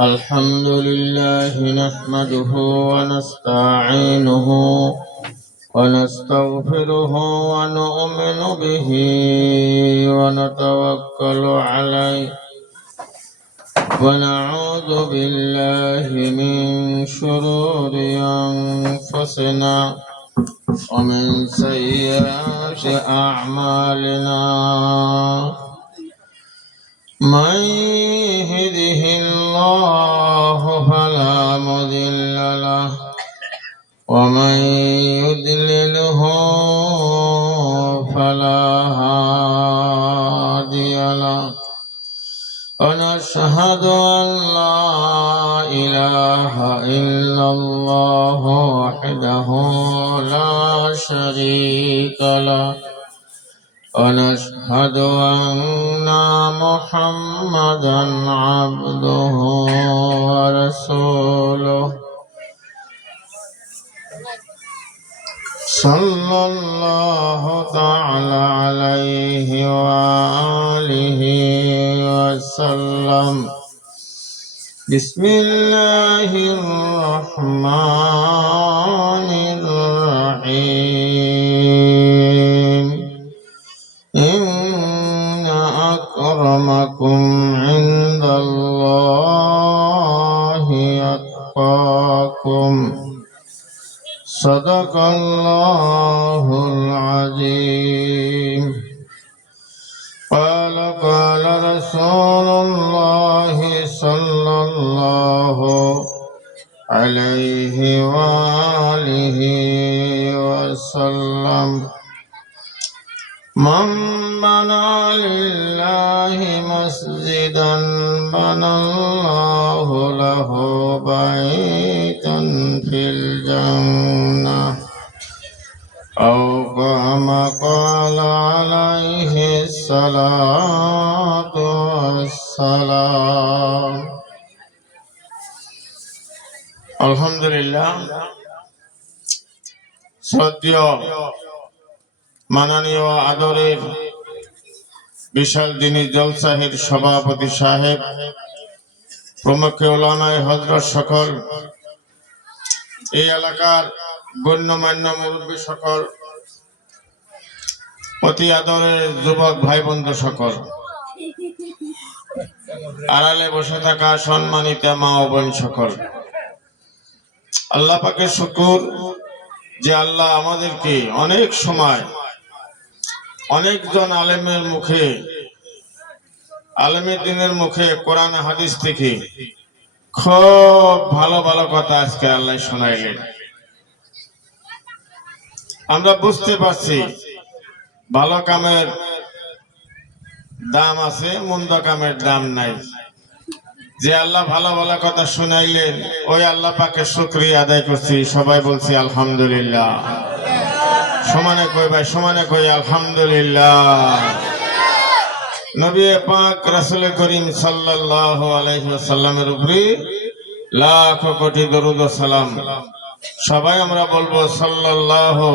الحمد لله نحمده ونستعينه ونستغفره ونؤمن به ونتوكل عليه ونعوذ بالله من شرور أنفسنا ومن سيئات أعمالنا من يهده الله فلا مضل له ومن يضلله فلا هادي له ونشهد أن لا إله إلا الله وحده لا شريك له ونشهد أن محمدا عبده ورسوله صلى الله تعالى عليه وآله وسلم بسم الله الرحمن الرحيم إن أكرمكم عند الله أتقاكم صدق الله العظيم قال رسول الله صلى الله عليه وآله وسلم من بنى لله مسجدا بنى الله له بيتا في الجنة أو كما قال عليه الصلاة والسلام الحمد لله শ্রদ্ধেয় মাননীয় আদরের বিশাল দিনী জলসাহের সভাপতি সাহেব প্রমুখ উলামায়ে হযরত সকল এই এলাকার গণ্যমান্য মুরব্বী সকল অতি আদরের যুবক ভাই বন্ধু সকল আড়ালে বসে থাকা সম্মানিত মা ও বোন সকল আল্লাহ পাকের শুকর যে আল্লাহ আমাদেরকে অনেক সময় অনেকজন আলেমের মুখে আলেমের দিনের মুখে কোরআন হাদিস থেকে খুব ভালো ভালো কথা আজকে আল্লাহ শোনাইলেন। আমরা বুঝতে পারছি ভালো কামের দাম আছে, মন্দ কামের দাম নাই। যে আল্লাহ ভালো ভালো কথা শোনাইলেন ওই আল্লাহ পাকের শুকরিয়া আদায় করছি। সবাই বলছি আলহামদুলিল্লাহ। সমানে কই ভাই, সমানে কই আলহামদুলিল্লাহ। নবী পাক রাসূল করিম সাল্লাল্লাহু আলাইহি ওয়াসাল্লামের উপরে লাখ কোটি দরুদ ও সালাম। সবাই আমরা বলবো সাল্লাল্লাহু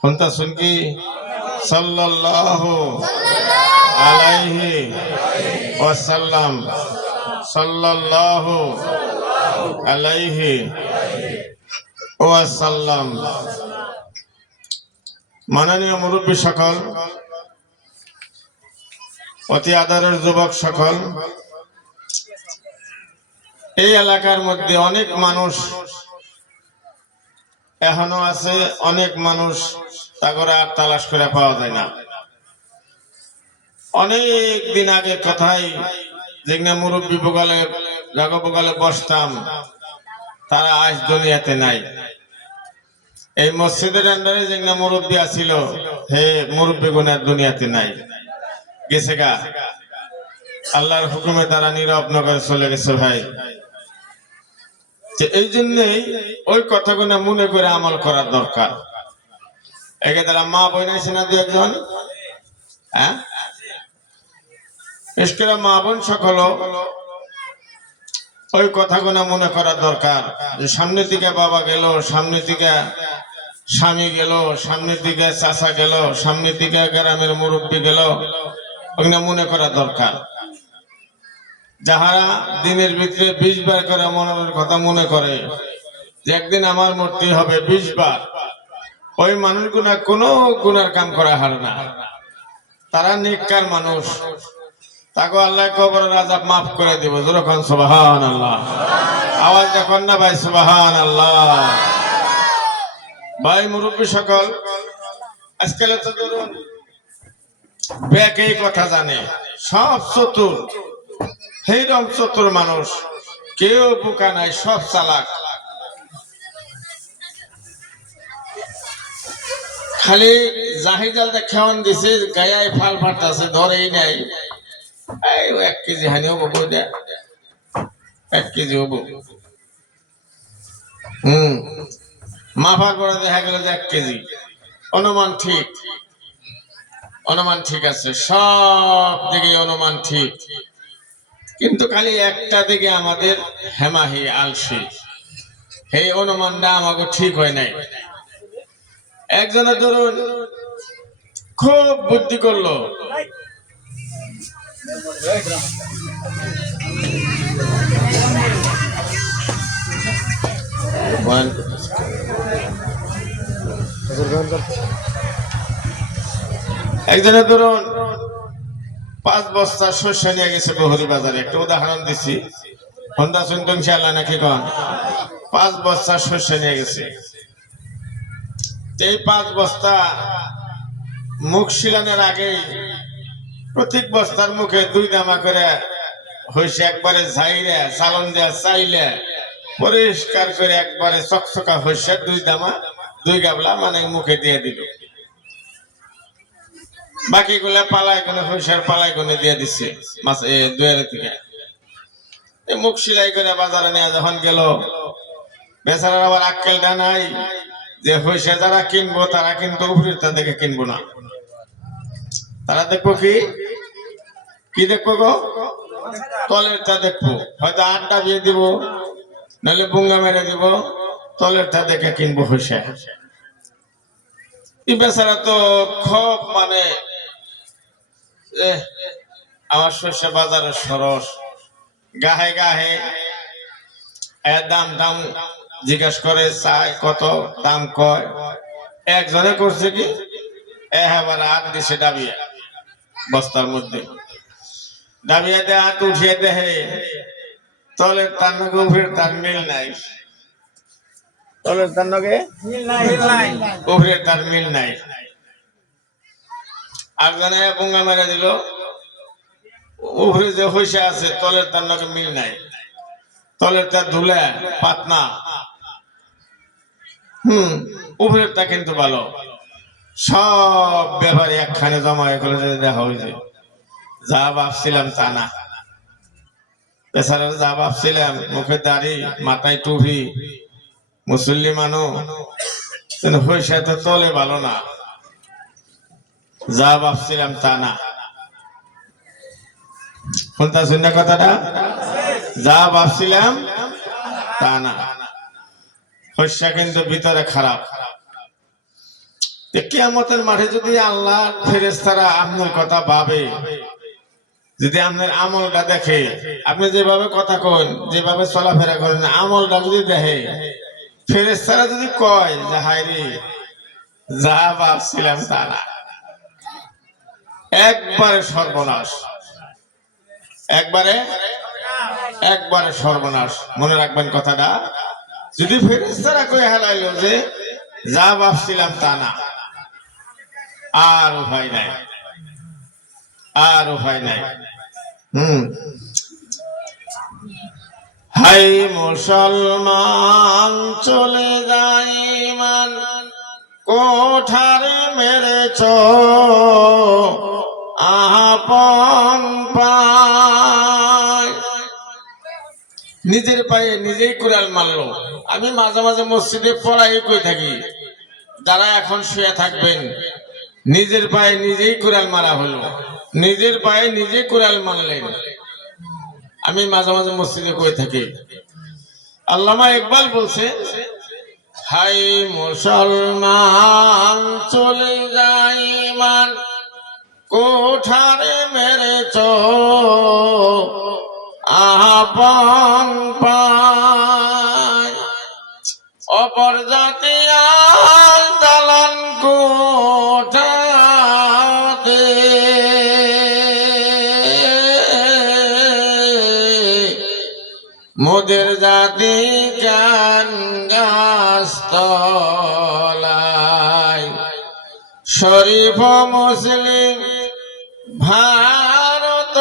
কোনটা শুনকি সাল্লাল্লাহু আলাইহি ওয়াসাল্লাম সাল্লাল্লাহু আলাইহি ওয়াসাল্লাম। মাননীয় মুরব্বী সকল, অতি আদরের যুবক সকল, এই এলাকার মধ্যে অনেক মানুষ এখনো আছে, অনেক মানুষ তাগরা আর তালাশ করে পাওয়া যায় না। অনেক দিন আগের কথাই যেখানে মুরব্বী বগালে জাগো বগালে বসতাম, তারা আজ দুনিয়াতে নাই। এই মসজিদের আন্ডারে যেখানে মুরব্বী আছিল হে মুরব্বী গুনার দুনিয়াতে নাই, গেছে গা। আল্লাহর হুকুমে তারা নীরব নগরে চলে গেছে ভাই। এই জন্যই ওই কথাগুলো মনে করে আমল করার দরকার। একে তারা মা বোন আছে না দু একজন, হ্যাঁ এসকেরা মা বোন সকল ওই কথাগুলো মনে করা দরকার। যে সামনে দিকে বাবা গেল, সামনে দিকে স্বামী গেল, সামনের দিকে চাচা গেল, সামনের দিকে গ্রামের মুরব্বী গেল, ওখানে মনে করা দরকার। যাহারা দিনের ভিতরে 20 বার করে মনের কথা মনে করে যে একদিন আমার মূর্তি হবে 20 বার, ওই মানুষগুলা কোনো গুনার কাম করা হারে না, তারা নেককার মানুষ, তাকে আল্লাহ কবরের আযাব মাফ করে দিব। যখন সুবহানাল্লাহ আওয়াজ দেখুন না ভাই, সুবহানাল্লাহ। ভাই মুরব্বী সকল, আজকাল তো ধরুন ব্যাকেই কথা জানে, সব চতুর, সেইরকম চতুর মানুষ, কেউ বোকা নাই, সব চালাক। খালি জাহিজাল খেওয়ান দিছে, গায়ে ফাল ফাটাছে, ধরেই নাই। এই 1 কেজি হানি হবো, বই দে 1 কেজি হবো। মাফার পরে দেখা গেল যে 1 কেজি। অনুমান ঠিক, অনুমান ঠিক আছে, সব দিকে অনুমান ঠিক, কিন্তু খালি একটা দিকে আমাদের হেমাহি আলসি, এই অনুমানটা আমাকে ঠিক হয় নাই। একজনের ধরুন খুব বুদ্ধি করলো, একজনের ধরুন 5 বস্তা শস্য নিয়ে গেছে বহরি বাজারে। একটা উদাহরণ দিচ্ছি, হন্দা শুনতো ইনশাআল্লাহ নাকি কন? 5 বস্তা শস্য নিয়ে গেছে। এই 5 বস্তা মুখ শিলানের আগে প্রত্যেক বস্তার মুখে 2 দামা করে হইছে, একবারে ঝাইরে চালন দেয়া চাইলে পরিষ্কার করে একবারে চকচকা হইছে 2 দামা 2 গাবলা মানে মুখে দিয়ে দিল। বাকিগুলা পালাই কোনে হইসার পালাই কোনে দিয়ে দিচ্ছে মাছ দুয়ারে থেকে। মুখ সিলাই করে বাজারে নিয়ে যখন গেল, বেচারার আবার আক্কেলটা নাই যে হইসে যারা কিনবো তারা কিন্তু উপরেরটা দেখে কিনবো না, তারা দেখবো কি কি দেখবো গো, তলেরটা দেখবো। হয়তো 8টা দিয়ে দিব, নাহলে বুঙ্গা মেরে দিব, তলেরটা দেখে কিনবো হইসে। এই বেচারা তো খুব মানে আমার শস্য বাজারের সরস, গাহে গাহে দাম দাম জিজ্ঞেস করে, চাই কত দাম কয়। একজনে করছে কি এবার হাত দিছে ডাবিয়া, বস্তার মধ্যে ডাবিয়া দিয়ে হাত উঠিয়ে দেহে তলের তার নগে উপরের তার মিল নাই, তলের তার নগে উপরের তার মিল নাই। একজনে বুঙ্গা মেরে দিল, উপরে যে হইসা আছে তলের তার নগে মিল নাই, তলের তার ধুলে পাতনা, উপরের তা কিন্তু ভালো। সব ব্যাপারে একখানে জমা করে দেখা হয়েছে, যা ভাবছিলাম তা না। বেচারার যা ভাবছিলাম, মুখে দাড়ি, মাথায় টুপি, মুসল্লি মানুষ, হইসা তো তলে ভালো না, যা ভাবছিলাম তা না। শুনতা শুনে কথাটা, যা ভাবছিলাম তা না, হইসা কিন্তু ভিতরে খারাপ। কিয়ামতের মাঠে যদি আল্লাহ ফেরেশতারা আপনার কথা ভাবে, যদি আপনার আমলটা দেখে, আপনি যেভাবে কথা কন, যেভাবে চলাফেরা করেন, আমলটা যদি দেখে, ফেরেশতারা যদি কয় যে হায় রে যা ভাবছিলাম তা না, একবারে সর্বনাশ, একবারে একবারে সর্বনাশ। মনে রাখবেন কথাটা, যদি ফেরেশতারা কই হেলাইলো যে যা ভাবছিলাম তা না, আর উপায় নাই, আর উপায় নাই। হাই মুসলমান চলে যাই মান, কোঠারে মেরেছ আপন পায়। নিজের পায়ে নিজেই কুড়াল মারলো। আমি মাঝে মাঝে মসজিদে পড়াই কই থাকি, যারা এখন শুয়ে থাকবেন, নিজের পায়ে নিজেই কুড়াল মারা হলো, নিজের পায়ে নিজে কুড়াল মারলেন। আমি মাঝে মাঝে মসজিদে কই থাকি। আল্লামা ইকবাল বলছে, হাই মুসলমান চলে যাই মান, কোঠারে মেরেছ আপন পায় অপর জাতি আর দালান কোঠাতে মোদের জাতি গান গাছতলায় শরীফ মুসলিম ভারতবাসী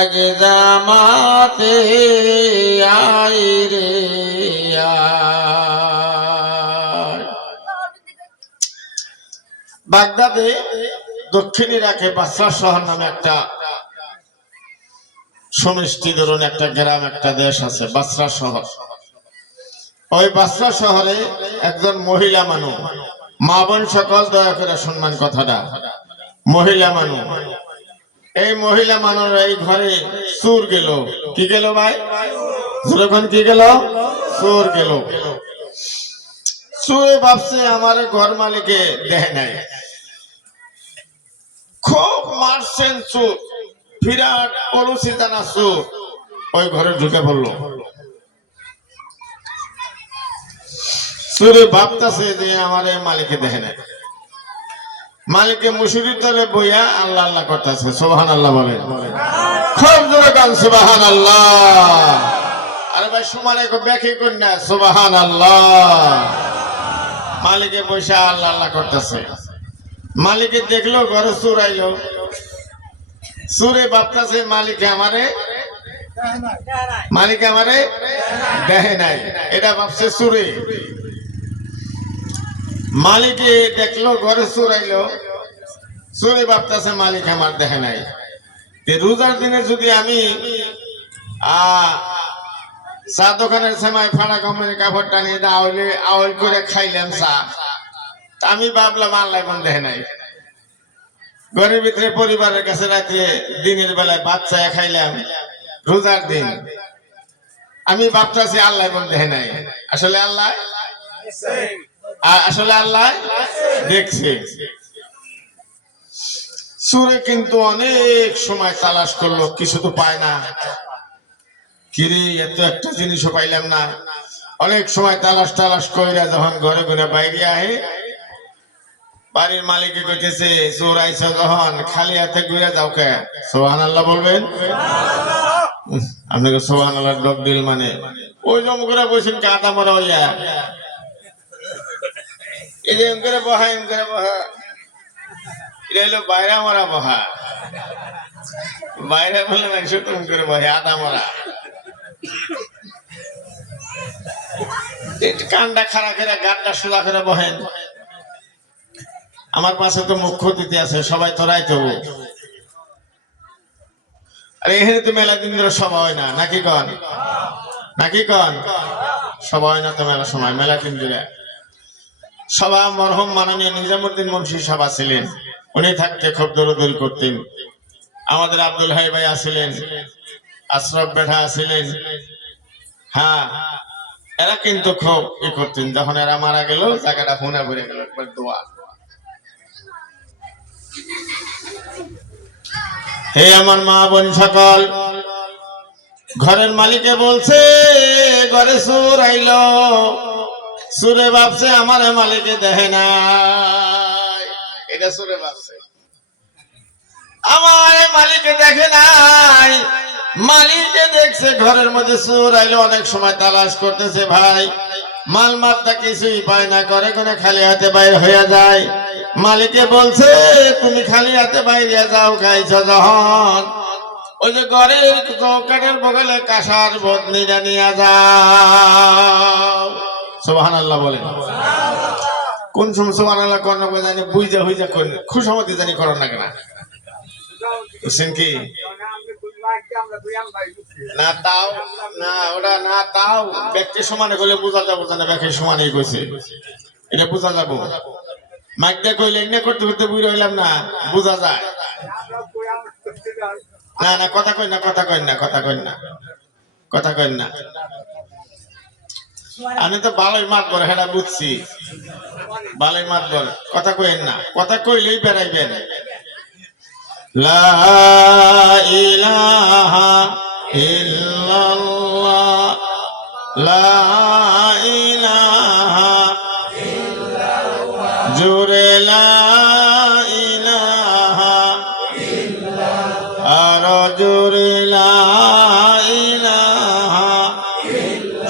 এক জামাতে আইরে বাগদাদে দক্ষিণ ইরাকে বাসরা শহর নামে একটা সমষ্টি ধরুন একটা গ্রাম একটা দেশ আছে বাসরা শহর। ওই বাসরা শহরে একজন মহিলা মানুষ, মা বোন সকল দয়া করে সম্মান কথাটা, মহিলা মানুষ, এই মহিলা মানুষ এই ঘরে চোর গেল। কি গেল ভাই? যখন কি গেল? চোর গেল। চোরে ভাবছে আমার ঘর মালিকে দেয় নাই, খুব মারছেন চোর, বিরাট পলসি জানা চোর ওই ঘরে ঢুকে পড়লো। চোরে ভাবতেছে যে আমার মালিকে দেখে নাই। মালিকে মুসুরির তলে বইয়া আল্লাহ আল্লাহ করতেছে। সুবহানাল্লাহ বলেন, খুব জোরে গান সুবহানাল্লাহ। আরে ভাই সমানে ব্যাখ্যা করেন না, সুবহানাল্লাহ। মালিকে বসে আল্লাহ আল্লাহ করতেছে। মালিকে দেখলো ঘরে চোর আইলো। চোরে ভাবতেছে মালিকে আমারে দেখে নাই, এটা ভাবছে চোরে। মালিকে দেখলো ঘরে চোর আইলো, চোরে ভাবতেছে মালিক আমার দেখে নাই। রোজার দিনে যদি আমি চা দোকানের সময় ফাড়া কোম্পানির কাপড় টানিয়ে আউল করে খাইলাম চা, আমি ভাবলাম আল্লাহ দেখে নাই। ঘরের ভিতরে পরিবারের কাছে রাতে দিনের বেলায় বাচ্চা খাইলাম, রোজার দিন আমি ভাবতেছি আল্লাহ দেখে নাই। আসলে আল্লাহ দেখছে। চোরে কিন্তু অনেক সময় তালাশ করলো, কিছু তো পায় না। কিরে এত একটা জিনিসও পাইলাম না। অনেক সময় তালাশ কইরা যখন ঘরে ঘুরে বাইরে আহে, বাড়ির মালিকে কইতেছে চোর আইছে যখন খালি হাতে ঘুরে যাও কে? সুবহানাল্লাহ বলবেন। আপনাকে সুবহানাল্লাহ ডক দিল মানে ওই জম করে বসেন কাদা মরা হইয়া এই যে করে বহা এটা হলো বাইরা মরা বহা। বাইরে বলে মানুষ তুমি করে বহে আদা মরা। কানটা খাড়া করে গানটা সোজা করে বহেন। আমার পাশে তো মুখ্য অতিথি আছে, সবাই তোরাই তো। আর এখানে তো মেলা দিন ধরে সভা হয় না, নাকি কন? সভা হয় না তো মেলা সময়, মেলা দিন ধরে সভা। মরহুম মাননীয় নিজামুদ্দিন মুন্সি সভা ছিলেন, উনি থাকতে খুব দৌড়দৌড়ি করতেন। আমাদের আব্দুল হাই ভাই আসিলেন, আশরাফ বেঠা আসিলেন। হ্যাঁ, এরা কিন্তু খুব ই করতেন। যখন এরা মারা গেল জায়গাটা হুনা ভরে গেল, একবার দোয়া। হে আমার মা বোন সকল, ঘরের মালিকে বলছে ঘরে চোর আইলো। চোরে ভাবছে আমার মালিকে দেখে নাই, এটা চোরে ভাবছে আমার মালিকে দেখে নাই। মালিকে দেখছে ঘরের মধ্যে চোর আইলো, অনেক সময় তালাশ করতেছে। ভাই মাল মাত্তা কিছুই পায় না, করে করে খালি হাতে বাইরে হয়ে যায়। মালিকে বলছে তুমি খালি হাতে বাইরে যাও, খাইছ যখন ওই যে ঘরের চৌকাঠের বগলে কাঁসার বদনিটা নিয়ে যাও। সুবহানাল্লাহ বলে। কোন সময় সুবহানাল্লাহ করেন জানি বুঝা হইজা করেন, খুশামতি জানি করেন না কেনা বুঝছেন কি না? তাও না, ওটা না, তাও ব্যক্তি সমানে করলে বোঝা যাবো না, ব্যক্তি সমানেই কইছে, এটা বোঝা যাবো। মাইক দিয়ে কইলে এনে করতে করতে বুঝে হইলাম না, বোঝা যায় না। না কথা কই না। আমি তো ভালোই মাত বলে সেটা বুঝছি, ভালোই মাত বলে, কথা কইেন না। কথা কইলেই বেড়াইবেন। লা ইলাহা ইল্লাল্লাহ লা ইলাহা জোরে লা ইলাহা আর জোরে লা ইলাহা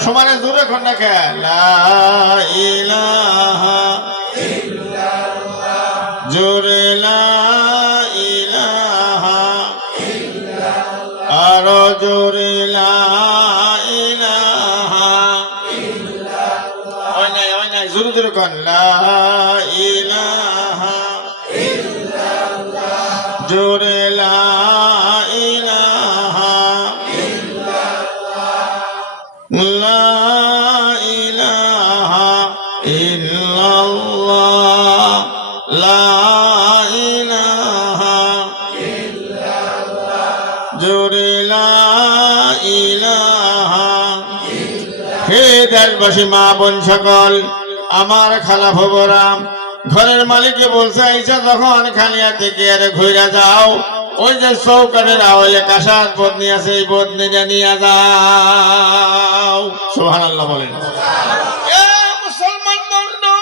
সমানে জোরে খন্ডা কে লা ইলাহা জোরে লা ইলাহা আর জোরে লা ইলাহা ওই নাই জোরে জোরে কোন লা ইলাহা জোরে লা ইলাহা লা ইলাহা ইল্লাল্লাহ লা ইলাহা জোরে লা ইলাহা হে দেশবাসী মা বোন সকল আমার খালা ভবরাম ঘরের মালিককে বলছে আইসা যখন খালিয়া থেকে আরে ঘুরে যাও ওই যে চৌকাঠের আওয়ালে কাঁসার বদনি আছে এই বদনিটা নিয়ে যাও সুবহানাল্লাহ বলেন মুসলমান বন্ধু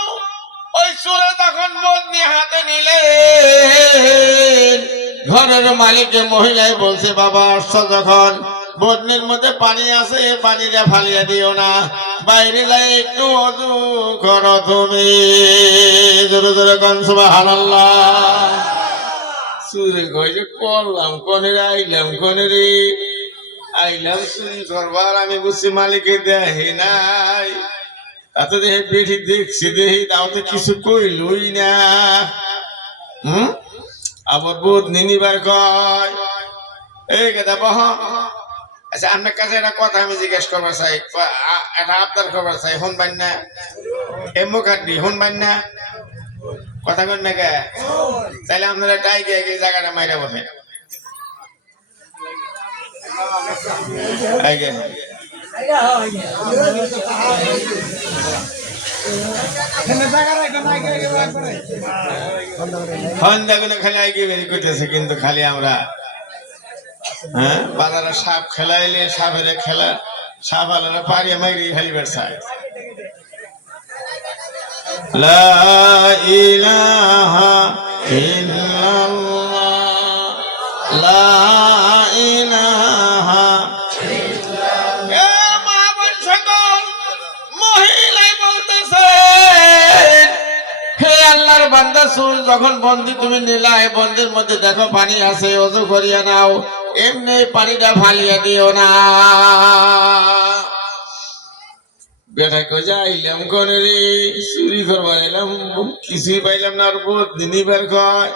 ওই চোরে তখন বদনি হাতে নিলে ঘরের মালিককে মহিলায় বলছে বাবা আসছো যখন বদনির মধ্যে পানি আছে পানিটা ফালিয়ে দিও না বাইরে যাই একটু অজু করো তুমি জোরে জোরে কোন সুবহানাল্লাহ চুরি কইছে করলাম কনে আইলাম কনে রে আইলাম চুরি করবার আমি বুঝছি মালিকে দেখে নাই তাতে দেখে বেশি দেখছি দেখি তাও তো কিছু কইলই না আবার বোধ নিবার কয় এই কথা বহ আচ্ছা আপনার কাছে একটা কথা আমি জিজ্ঞেস করবার চাই একটা আবদার করবার চাই শুনবেন না এমো কাটি শুনবেন না কথা কন না কে তাহলে আপনারা টাই গিয়ে গিয়ে জায়গাটা মাইরা বসেন খালি আগে বেরি করতেছে কিন্তু খালি আমরা হ্যাঁ বাজারে সাপ খেলাইলে সাপের খেলা সাপ আলারা পারিয়ে মাইরি খালি বেড়ায় লা ইলাহা ইল্লাল্লাহ লা ইলাহা ইল্লাল্লাহ এ মা বোন সকল মহিলাই বলতেছে হে আল্লাহর বান্দা চুল যখন বন্দি তুমি নিলাই বন্দির মধ্যে দেখো পানি আছে ওযু করিয়া নাও এমনি পানিটা ফালিয়ে দিও না বেটা কই যাইলাম কোনে রে চুরি করবার এলাম কিছুই পাইলাম না আর বদনি নিবার কয়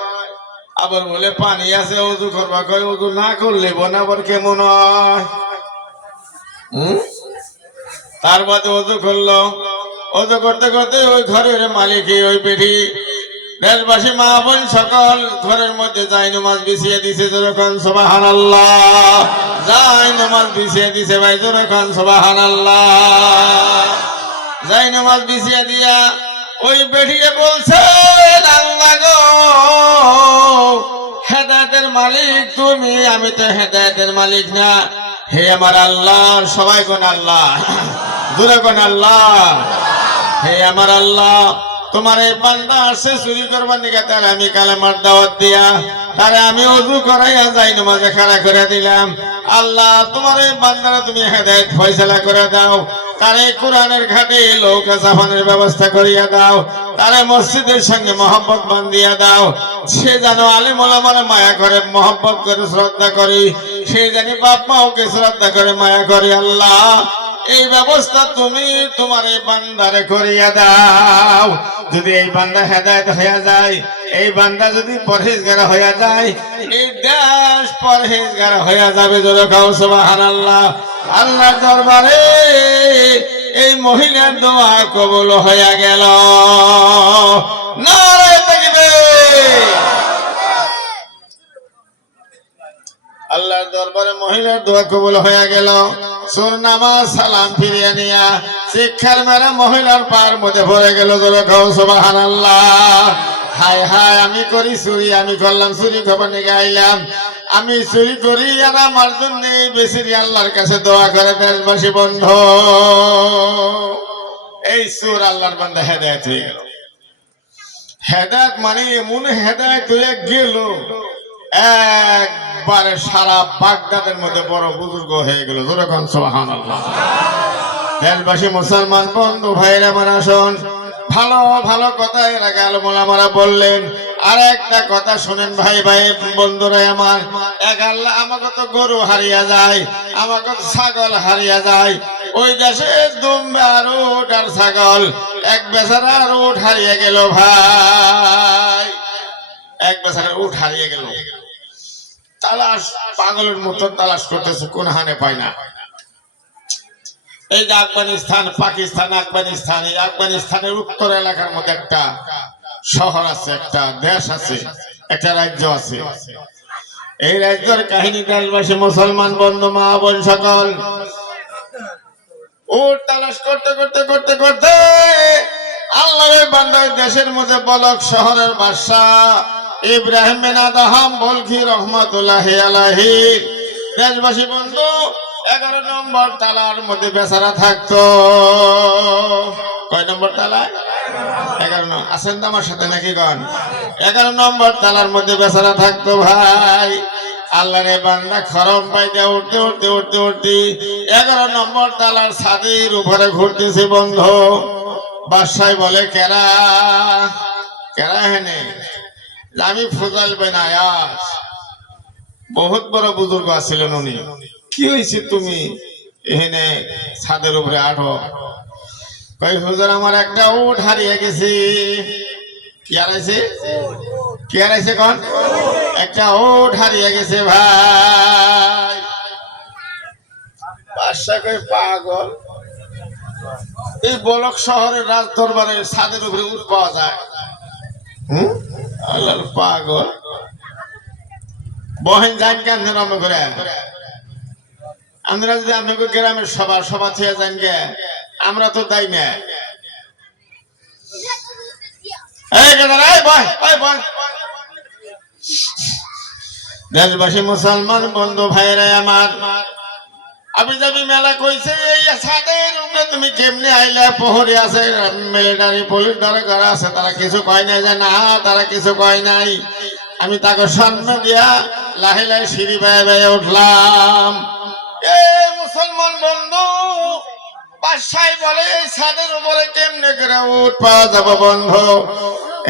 আবার বলে পানি আছে ওযু করবা কয় ওযু না করলে বনাবার কেমন হয় তার বাদে ওযু করলো ওযু করতে করতে ওই ঘরের মালিক ওই পেটি দেশবাসী মা বোন সকল ঘরের মধ্যে যাই নামাজ বিছিয়ে দিছে যখন সুবহানাল্লাহ যাই নামাজ বিছিয়ে দিছে ভাই যখন সুবহানাল্লাহ যাই নামাজ বিছিয়ে দিয়া ওই বেঠিয়ে বলছে আল্লাহ গো হেদায়েতের মালিক তুমি আমি তো হেদায়েতের মালিক না হে আমার আল্লাহ সবাই কোন আল্লাহ জোরে কোন আল্লাহ হে আমার আল্লাহ তোমার এই বান্দা আসছে চুরি করবার নিকে তার আমি কালেমার দাওয়াত দিয়া তারে আমি ওযু করাইয়া যাই নামাজে খাড়া করে দিলাম আল্লাহ তোমার এই বান্দারা তুমি হেদায়েত ফয়সালা করে দাও তারে কোরআনের ঘাটে লৌকা জাফানের ব্যবস্থা করিয়া দাও তারে মসজিদের সঙ্গে মহব্বত বান্ধিয়া দাও সে যেন আলেম ওলামার মায়া করে মহব্বত করে শ্রদ্ধা করি সে জানি বাপ মাওকে শ্রদ্ধা করে মায়া করে আল্লাহ এই ব্যবস্থা তুমি তোমার এই বান্দারে করিয়া দাও যদি এই বান্দা হেদায়েত হইয়া যায় এই বান্দা যদি পরহেজগার হইয়া যায় এই দেশ পরহেজগার হইয়া যাবে জোরে কাও সুবহানাল্লাহ আল্লাহর দরবারে এই মহিলার দোয়া কবুল হইয়া গেল নারে তাকবীর আল্লাহর দরবারে মহিলার দোয়া কবুল হইয়া গেল সুর নামাজ সালাম ফিরিয়ে নিয়া শিক্ষার মেরা মহিলার পার মধ্যে ভরে গেল জোরে কাও সুবহানাল্লাহ হায় হায় আমি করি চুরি, আমি করলাম চুরি, খবর নিয়ে আইলাম আমি চুরি করি আর আমার জন্য বেশি আল্লাহর কাছে দোয়া করে দেশবাসী বন্ধু। এই সুর আল্লাহর বান্দা হেদায়েত হয়ে গেল। হেদায়েত মানে এমন হেদায়েত হয়ে গেল একবারে সারা বাগদাদের মধ্যে বড় বুজুর্গ হয়ে গেল। যেরকম সুবহানাল্লাহ। দেশবাসী মুসলমান বন্ধু ভাইরা আমার আসুন, ভালো ভালো কথা এর আগে আলেমুলামারা বললেন, আর একটা কথা শুনেন ভাই ভাই বন্ধুরা আমার। এক আল্লাহ আমাকে তো গরু হারিয়ে যায়, আমাকে ছাগল হারিয়ে যায়, ওই দেশে দুম্বা আর উট আর ছাগল, এক বেচারা আর উট হারিয়ে গেল ভাই, এক বেচারা উট হারিয়ে গেল। তালাশ পাগলের মতো তালাশ করতেছে, কোন হানে পায় না। এই যে আফগানিস্তান, পাকিস্তান, আফগানিস্তান, এই আফগানিস্তানের উত্তর এলাকার মধ্যে একটা শহর আছে, একটা দেশ আছে, একটা রাজ্য আছে। এই রাজ্যের কাহিনী দেশবাসী মুসলমান বন্ধু মা বোন সকল উট তালাশ করতে করতে করতে করতে আল্লাহর বান্দা দেশের মধ্যে বলক শহরের বাদশাহ ইব্রাহিম বিন আদহাম বলখি রহমাতুল্লাহি আলাইহি দেশবাসী বন্ধু 11 নম্বর তালার মধ্যে বেচারা থাকতো। কয় নম্বর তালা? 11 আছেন তো আমার সাথে নাকি গণ? 11 নম্বর তালার মধ্যে বেচারা থাকতো ভাই। আল্লাহর বান্দা খরম পাইতে উঠতে উঠতে উঠতে উঠতে 11 নম্বর তালার ছাদের উপরে ঘুরতেছে বন্ধু। বাদশাহ বলে কেরা কেরা হেনে? আমি ফুজাল বিন আয়াস, বহুত বড় বুজুর্গ আছিলেন উনি। কি হয়েছে তুমি এখানে ছাদের উপরে আঠো? কই হুজুর আমার একটা উট হারিয়ে গেছে। কি হারাইছে? কি হারাইছে কোন? একটা উট হারিয়ে গেছে ভাই। বাদশা কই পাগল, এই বলক শহরের রাজ দরবারের ছাদের উপরে উট পাওয়া যায়? আল্লাহর পাগল, বহেন যান কেন রম করে? আমরা যদি আপনাকে গ্রামের সভা সভা থেকে যান গে, আমরা তো তাই না। দেশবাসী মুসলমান বন্ধু ভাইরা আমার, আমি যাবি মেলা কইছে এই ছাদের উপরে তুমি কেমনে আইলা? প্রহরী আছে, মিলিটারি পুলিশ দরকার আছে, তারা কিছু কয় নাই যে না, তারা কিছু কয় নাই। আমি তাকে সম্মান দিয়া লাহে লাহে সিঁড়ি বেয়ে বেয়ে উঠলাম। মুসলমান বন্ধু বাদশাহ বলে এই ছাদের উপরে কেমনে করে উট পাওয়া যাবে বন্ধু?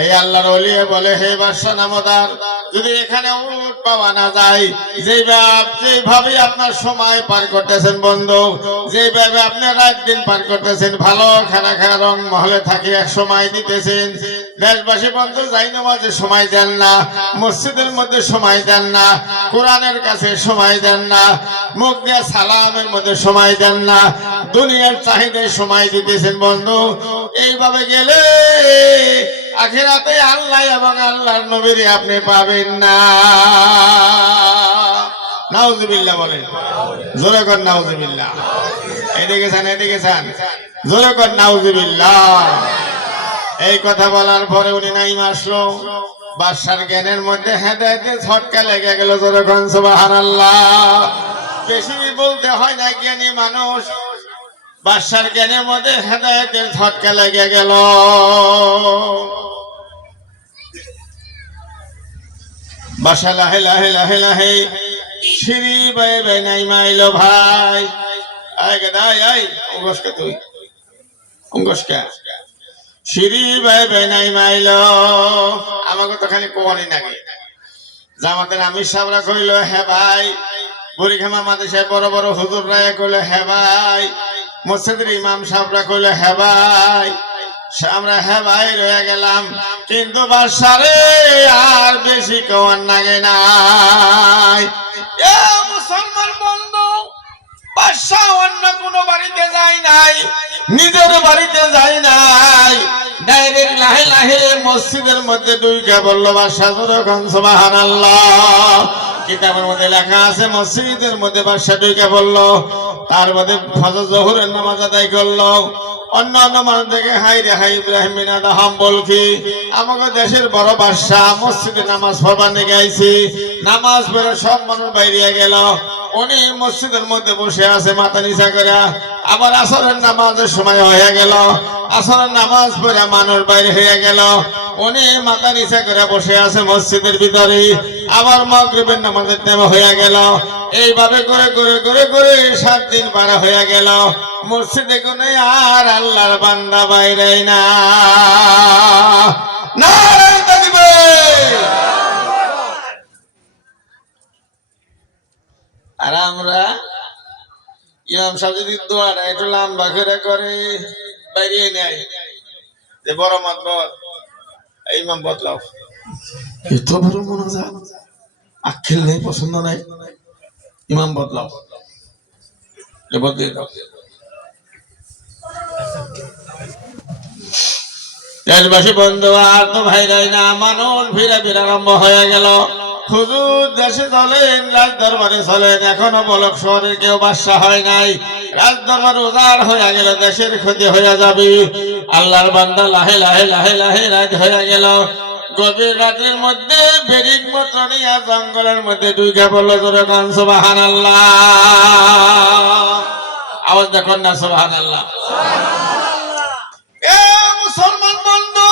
এই আল্লাহর ওলি বলে হে বাদশাহ নামদার, যদি এখানে উট পাওয়া না যায়, যেভাবে আপনার সময় পার করতেছেন বন্ধু, যেভাবে আপনি রাত দিন পার করতেছেন, ভালো খানা খাওয়া রং মহলে থাকি এক সময় দিতেছেন, দেশবাসী বন্ধু যাই নামাজে সময় দেন না, মসজিদের মধ্যে সময় দেন না, কোরআনের কাছে সময় দেন না, মুখ দিয়ে সালামের মধ্যে সময় দেন না, দুনিয়ার চাহিদায় সময় দিতেছেন বন্ধু। এইভাবে গেলে আখিরাতে আল্লাহ এবং আল্লাহর নবীর আপনি পাবেন না। নাউজুবিল্লাহ বলেন, জোরে কর নাউজুবিল্লাহ। এদিকে যান, এদিকে যান, জোরে কর নাউজুবিল্লাহ। এই কথা বলার পরে উনি নাইম আসলো। বাদশার জ্ঞানের মধ্যে হেদায়েতে ঝটকা লেগে গেল। জোরে কর সুবহানাল্লাহ। বেশি বলতে হয় না, জ্ঞানী মানুষ। বাদশার জ্ঞানের মধ্যে হেদায়েতের ঝটকা লেগে গেল। বাদশা লাহে লাহে লাহে লাহে সিঁড়ি বেয়ে বেয়ে নাইমা আইলো ভাই। আয় গেদাই আয় অঙ্গসকে তুই অঙ্গসকে সিঁড়ি বেয়ে বেয়ে নাইমা আইলো। আমাকে তো খালি কোয়ানি নাকি জামাতের আমির সাহেবরা কইল হে ভাই, বুড়িখামা মাদ্রাসায় বড় বড় হুজুররা কইল হে ভাই, মসজিদের ইমাম সাহেবরা কইল হে ভাই। আমরা হ্যাঁ ভাই রয়ে গেলাম, কিন্তু বাদশারে আর বেশি কোয়ার নাগে নাই। মুসলমান বন্ধু, বাদশাহ অন্য কোনো বাড়িতে যায় নাই, নিজের বাড়িতে যায় নাই, ডাইরেক্ট লাহে লাহে মসজিদের মধ্যে ঢুকে বলল বাদশাহ যখন সুবহানাল্লাহ। কিতাবের মধ্যে লেখা আছে মসজিদের মধ্যে বাদশাহ ঢুকে বলল, তার মধ্যে ফজর জোহরের নামাজ আদায় করলো, অন্য অন্য মানুষ দেখে হাই রে হাই ইব্রাহিম বিন আদহাম বলছি আমাকে দেশের বড় বাদশাহ মসজিদে নামাজ পড়বার নিয়ে গাইছি নামাজ পড়ে সব মানুষ বাইরে গেল উনি মসজিদের মধ্যে বসে আছে মাথা নিচা করে আবার আসরের নামাজের সময় হয়ে গেল আসরের নামাজ পড়ে মানুষ বাইরে হয়ে গেল উনি মাথা নিচা করে বসে আছে মসজিদের ভিতরে আবার মাগরিবের নামাজের টাইম হয়ে গেল এইভাবে করে করে করে করে 7 দিন পার হয়ে গেল মসজিদে কোনে আর আল্লাহর বান্দা বাইরে না নারায়ে তাকবীর আর আমরা ইমাম সাহেব যদি দোয়াটা একটু লম্বা করে বাইরে নেয় যে বড় মাতবর ইমাম বদলাও এত বড় মোনাজাত আক্কেল নেই পছন্দ নাই ইমাম বদলাও বদলে দাও দেশবাসী বন্ধু আর তো ভাইরাই না মানুষ ভিড়া ভিড় আরম্ভ হয়ে গেল হুজুর দেশে চলেন রাজ দরবারে চলেন এখনো বলক শহরের কেউ বাদশা হয় নাই রাজ দরবার উজাড় হয়ে গেল দেশের ক্ষতি হয়ে যাবে আল্লাহর বান্দা লাহে লাহে লাহে লাহে রাত হয়ে গেল গভীর রাতের মধ্যে বেরিক মতো নিয়ে জঙ্গলের মধ্যে ঢুকে পড়লো জোরে গান সুবহানাল্লাহ আওয়াজ দেখুন না সুবহানাল্লাহ এ মুসলমান বন্ধু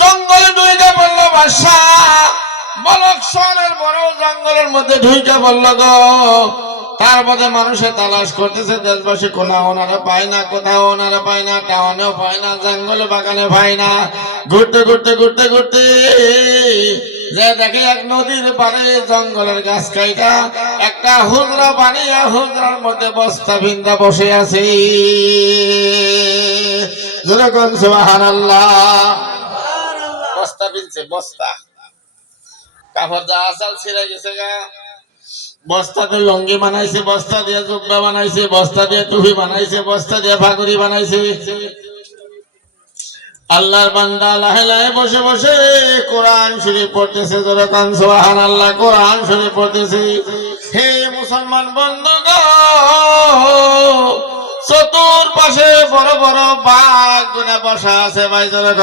জঙ্গলে ঢুকে পড়লো বাদশাহ বলক শহরের বড় জঙ্গলের মধ্যে ঢুকে পড়লো গো তার মধ্যে মানুষে তালাশ করতেছে দেশবাসী কোনা ওনারা পায় না কোথাও ওনারা পায় না টাউনেও পায় না জঙ্গলে বাগানে পায় না ঘুরতে ঘুরতে ঘুরতে ঘুরতে যে দেখে এক নদীর পারে জঙ্গলের গাছ কাইটা একটা হুজরা বানিয়ে হুজরার মধ্যে বস্তা ভিন্দা বসে আছে যেরকম সুবহানাল্লাহ বস্তা বিনছে বস্তা কাপড় যা আসাল ছিঁড়ে গেছে গা বস্তাতে লঙ্গি বানাইছে বস্তা দিয়ে জুব্বা বানাইছে বস্তা দিয়ে টুপি বানাইছে বস্তা দিয়ে ফাগুরি বানাইছে আল্লাহর বান্দা লাহে লাহে বসে বসে কোরআন শরীফ পড়তেছে যেরকম সুবহানাল্লাহ কোরআন শরীফ পড়তেছে হে মুসলমান বন্ধুগণ চতুর্পাশে বড় বড় বাঘ গুনে বসা আছে ভাই যেরকম